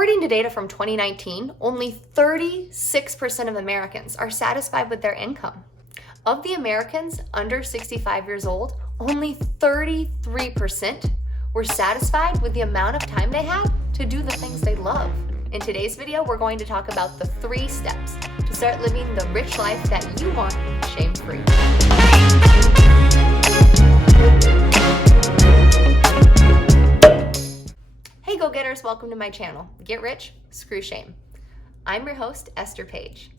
According to data from 2019, only 36% of Americans are satisfied with their income. Of the Americans under 65 years old, only 33% were satisfied with the amount of time they had to do the things they love. In today's video, we're going to talk about the 3 steps to start living the rich life that you want, shame-free. Hey go-getters, welcome to my channel, Get Rich, Screw Shame. I'm your host, Esther Page.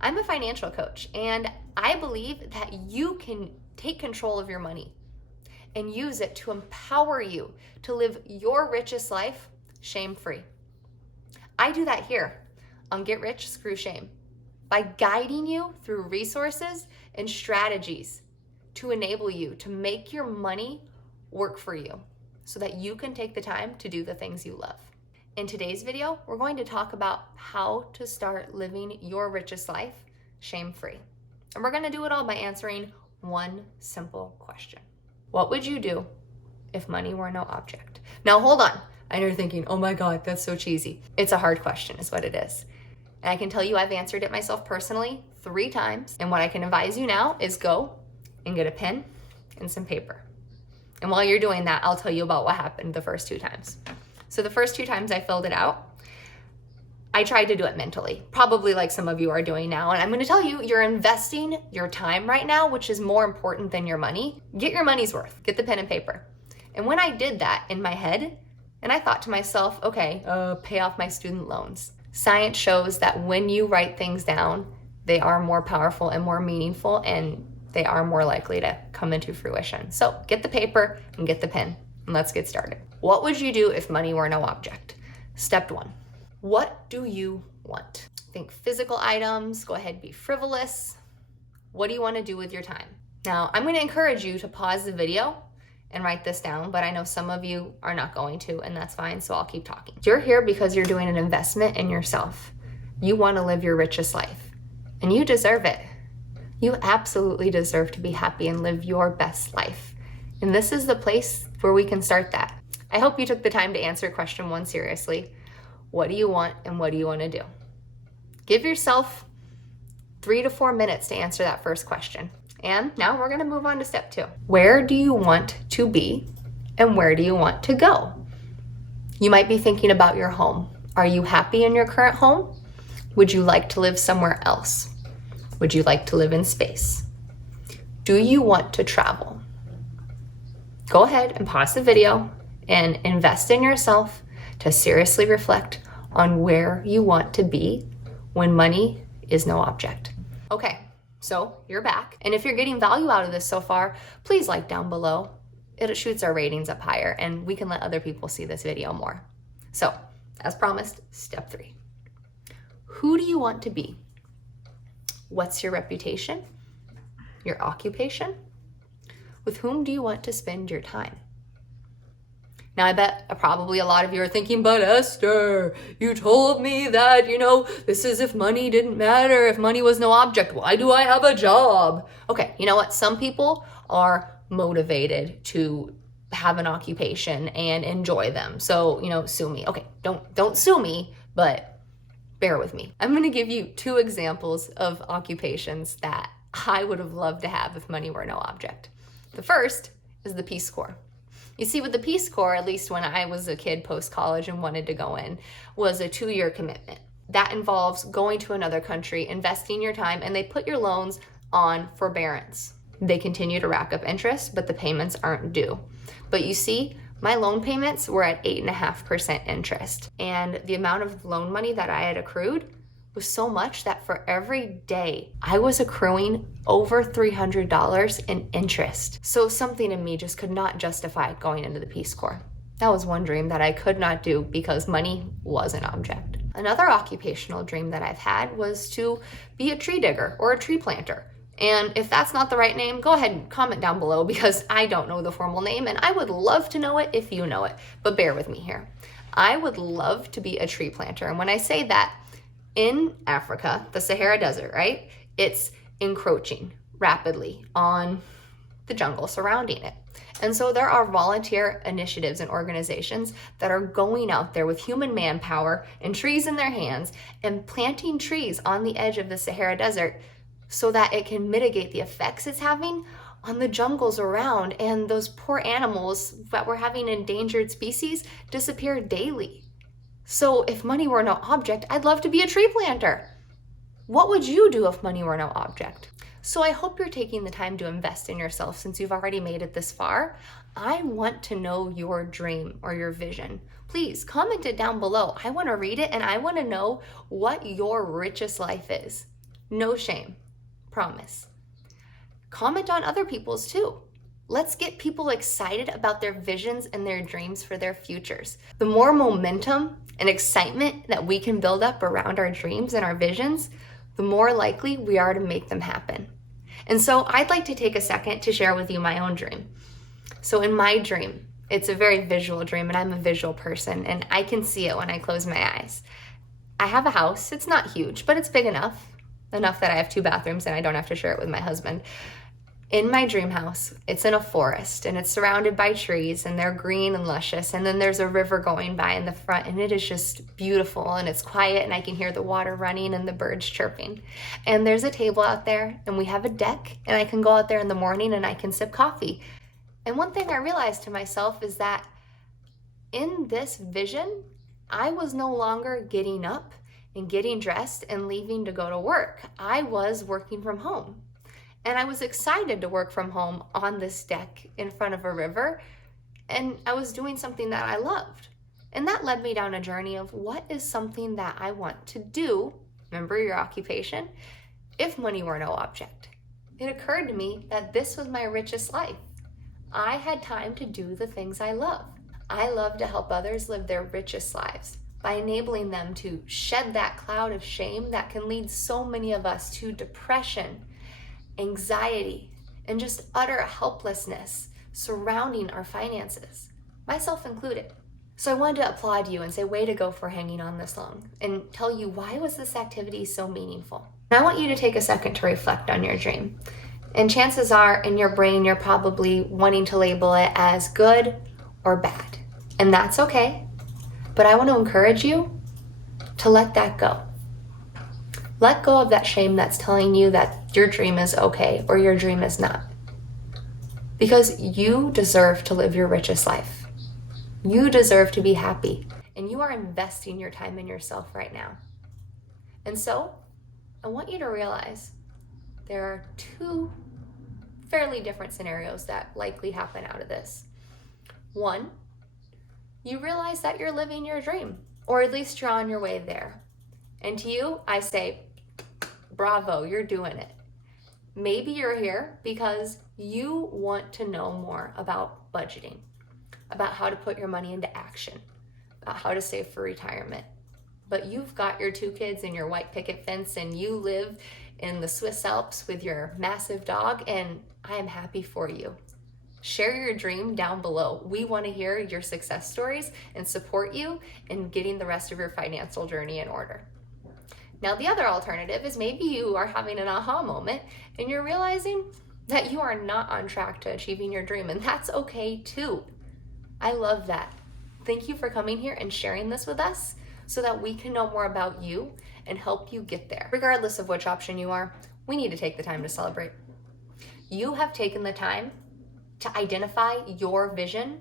I'm a financial coach, and I believe that you can take control of your money and use it to empower you to live your richest life shame-free. I do that here on Get Rich, Screw Shame by guiding you through resources and strategies to enable you to make your money work for you so that you can take the time to do the things you love. In today's video, we're going to talk about how to start living your richest life shame-free. And we're going to do it all by answering one simple question. What would you do if money were no object? Now hold on. I know you're thinking, oh my God, that's so cheesy. It's a hard question is what it is. And I can tell you I've answered it myself personally 3 times. And what I can advise you now is go and get a pen and some paper. And while you're doing that, I'll tell you about what happened the first 2 times. So the first 2 times I filled it out, I tried to do it mentally, probably like some of you are doing now. And I'm going to tell you, you're investing your time right now, which is more important than your money. Get your money's worth. Get the pen and paper. And when I did that in my head, and I thought to myself, okay, pay off my student loans. Science shows that when you write things down, they are more powerful and more meaningful, and they are more likely to come into fruition. So get the paper and get the pen, and let's get started. What would you do if money were no object? Step 1, what do you want? Think physical items, go ahead, be frivolous. What do you want to do with your time? Now, I'm going to encourage you to pause the video and write this down, but I know some of you are not going to, and that's fine, so I'll keep talking. You're here because you're doing an investment in yourself. You want to live your richest life, and you deserve it. You absolutely deserve to be happy and live your best life. And this is the place where we can start that. I hope you took the time to answer question 1 seriously. What do you want and what do you want to do? Give yourself 3 to 4 minutes to answer that first question. And now we're going to move on to step 2. Where do you want to be and where do you want to go? You might be thinking about your home. Are you happy in your current home? Would you like to live somewhere else? Would you like to live in space? Do you want to travel? Go ahead and pause the video and invest in yourself to seriously reflect on where you want to be when money is no object. Okay, so you're back. And if you're getting value out of this so far, please like down below. It shoots our ratings up higher and we can let other people see this video more. So, as promised, step 3. Who do you want to be? What's your reputation? Your occupation? With whom do you want to spend your time? Now, I bet probably a lot of you are thinking, but Esther, you told me that, this is if money didn't matter, if money was no object. Why do I have a job? Okay, you know what? Some people are motivated to have an occupation and enjoy them. So, sue me. Okay, don't sue me, but bear with me. I'm going to give you 2 examples of occupations that I would have loved to have if money were no object. The first is the Peace Corps. You see, with the Peace Corps, at least when I was a kid post-college and wanted to go in, was a 2-year commitment. That involves going to another country, investing your time, and they put your loans on forbearance. They continue to rack up interest, but the payments aren't due. But you see, my loan payments were at 8.5% interest, and the amount of loan money that I had accrued was so much that for every day I was accruing over $300 in interest. So something in me just could not justify going into the Peace Corps. That was one dream that I could not do because money was an object. Another occupational dream that I've had was to be a tree digger or a tree planter. And if that's not the right name, go ahead and comment down below because I don't know the formal name and I would love to know it if you know it, but bear with me here. I would love to be a tree planter. And when I say that, in Africa, the Sahara Desert, right? It's encroaching rapidly on the jungle surrounding it. And so there are volunteer initiatives and organizations that are going out there with human manpower and trees in their hands and planting trees on the edge of the Sahara Desert so that it can mitigate the effects it's having on the jungles around, and those poor animals that were having endangered species disappear daily. So if money were no object, I'd love to be a tree planter. What would you do if money were no object? So I hope you're taking the time to invest in yourself since you've already made it this far. I want to know your dream or your vision. Please comment it down below. I want to read it and I want to know what your richest life is. No shame, promise. Comment on other people's too. Let's get people excited about their visions and their dreams for their futures. The more momentum and excitement that we can build up around our dreams and our visions, the more likely we are to make them happen. And so I'd like to take a second to share with you my own dream. So in my dream, it's a very visual dream, and I'm a visual person, and I can see it when I close my eyes. I have a house. It's not huge, but it's big enough that I have 2 bathrooms and I don't have to share it with my husband. In my dream house, it's in a forest and it's surrounded by trees and they're green and luscious. And then there's a river going by in the front and it is just beautiful and it's quiet and I can hear the water running and the birds chirping. And there's a table out there and we have a deck and I can go out there in the morning and I can sip coffee. And one thing I realized to myself is that in this vision, I was no longer getting up and getting dressed and leaving to go to work. I was working from home. And I was excited to work from home on this deck in front of a river, and I was doing something that I loved. And that led me down a journey of what is something that I want to do, remember your occupation, if money were no object. It occurred to me that this was my richest life. I had time to do the things I love. I love to help others live their richest lives by enabling them to shed that cloud of shame that can lead so many of us to depression, anxiety, and just utter helplessness surrounding our finances, myself included. So I wanted to applaud you and say, way to go for hanging on this long, and tell you why was this activity so meaningful. And I want you to take a second to reflect on your dream. And chances are in your brain, you're probably wanting to label it as good or bad. And that's okay. But I want to encourage you to let that go. Let go of that shame that's telling you that your dream is okay or your dream is not. Because you deserve to live your richest life. You deserve to be happy. And you are investing your time in yourself right now. And so, I want you to realize there are 2 fairly different scenarios that likely happen out of this. 1, you realize that you're living your dream, or at least you're on your way there. And to you, I say, bravo, you're doing it. Maybe you're here because you want to know more about budgeting, about how to put your money into action, about how to save for retirement. But you've got your 2 kids and your white picket fence and you live in the Swiss Alps with your massive dog, and I am happy for you. Share your dream down below. We want to hear your success stories and support you in getting the rest of your financial journey in order. Now, the other alternative is maybe you are having an aha moment and you're realizing that you are not on track to achieving your dream, and that's okay too. I love that. Thank you for coming here and sharing this with us so that we can know more about you and help you get there. Regardless of which option you are, we need to take the time to celebrate. You have taken the time to identify your vision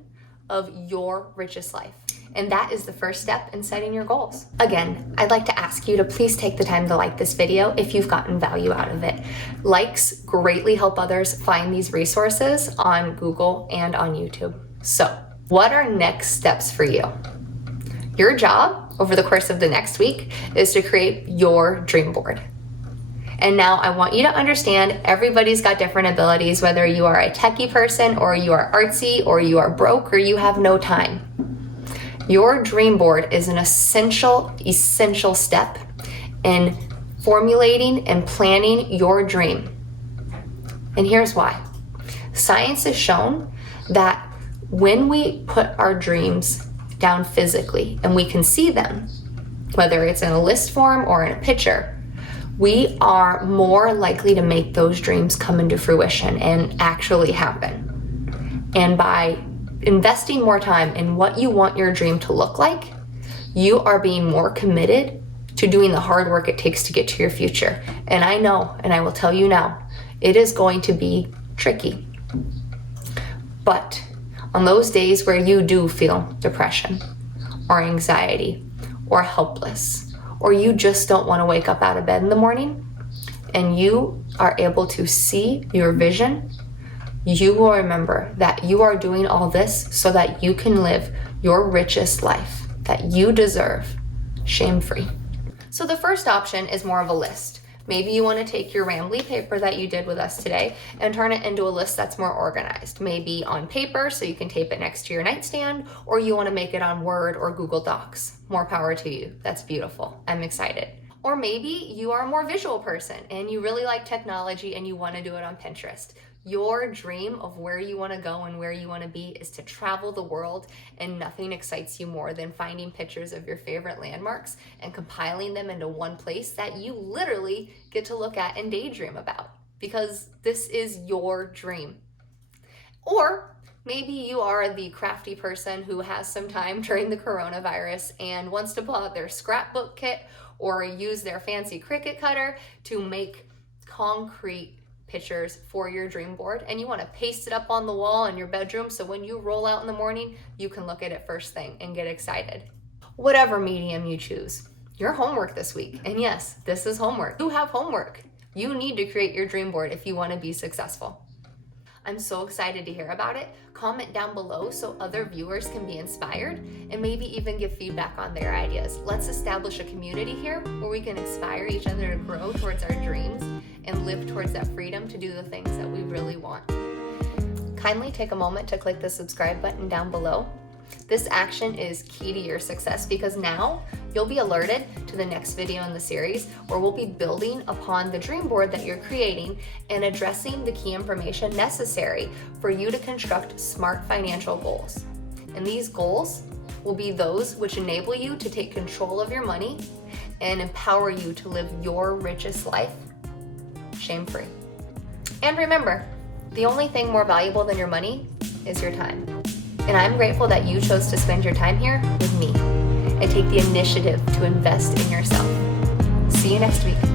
of your richest life. And that is the first step in setting your goals. Again, I'd like to ask you to please take the time to like this video if you've gotten value out of it. Likes greatly help others find these resources on Google and on YouTube. So, what are next steps for you? Your job over the course of the next week is to create your dream board. And now I want you to understand everybody's got different abilities, whether you are a techie person or you are artsy or you are broke or you have no time. Your dream board is an essential step in formulating and planning your dream. And here's why. Science has shown that when we put our dreams down physically and we can see them, whether it's in a list form or in a picture, we are more likely to make those dreams come into fruition and actually happen. And by investing more time in what you want your dream to look like, you are being more committed to doing the hard work it takes to get to your future. And I know, and I will tell you now, it is going to be tricky. But on those days where you do feel depression or anxiety or helpless, or you just don't want to wake up out of bed in the morning, and you are able to see your vision, you will remember that you are doing all this so that you can live your richest life that you deserve, shame-free. So the first option is more of a list. Maybe you want to take your rambly paper that you did with us today and turn it into a list that's more organized. Maybe on paper so you can tape it next to your nightstand, or you want to make it on Word or Google Docs. More power to you. That's beautiful. I'm excited. Or maybe you are a more visual person and you really like technology and you want to do it on Pinterest. Your dream of where you want to go and where you want to be is to travel the world, and nothing excites you more than finding pictures of your favorite landmarks and compiling them into one place that you literally get to look at and daydream about, because this is your dream. Or maybe you are the crafty person who has some time during the coronavirus and wants to pull out their scrapbook kit or use their fancy Cricut cutter to make concrete pictures for your dream board, and you want to paste it up on the wall in your bedroom so when you roll out in the morning, you can look at it first thing and get excited. Whatever medium you choose, your homework this week, and yes, this is homework. You have homework. You need to create your dream board if you want to be successful. I'm so excited to hear about it. Comment down below so other viewers can be inspired and maybe even give feedback on their ideas. Let's establish a community here where we can inspire each other to grow towards our dreams and live towards that freedom to do the things that we really want. Kindly take a moment to click the subscribe button down below. This action is key to your success because now you'll be alerted to the next video in the series where we'll be building upon the dream board that you're creating and addressing the key information necessary for you to construct smart financial goals. And these goals will be those which enable you to take control of your money and empower you to live your richest life shame-free. And remember, the only thing more valuable than your money is your time. And I'm grateful that you chose to spend your time here with me and take the initiative to invest in yourself. See you next week.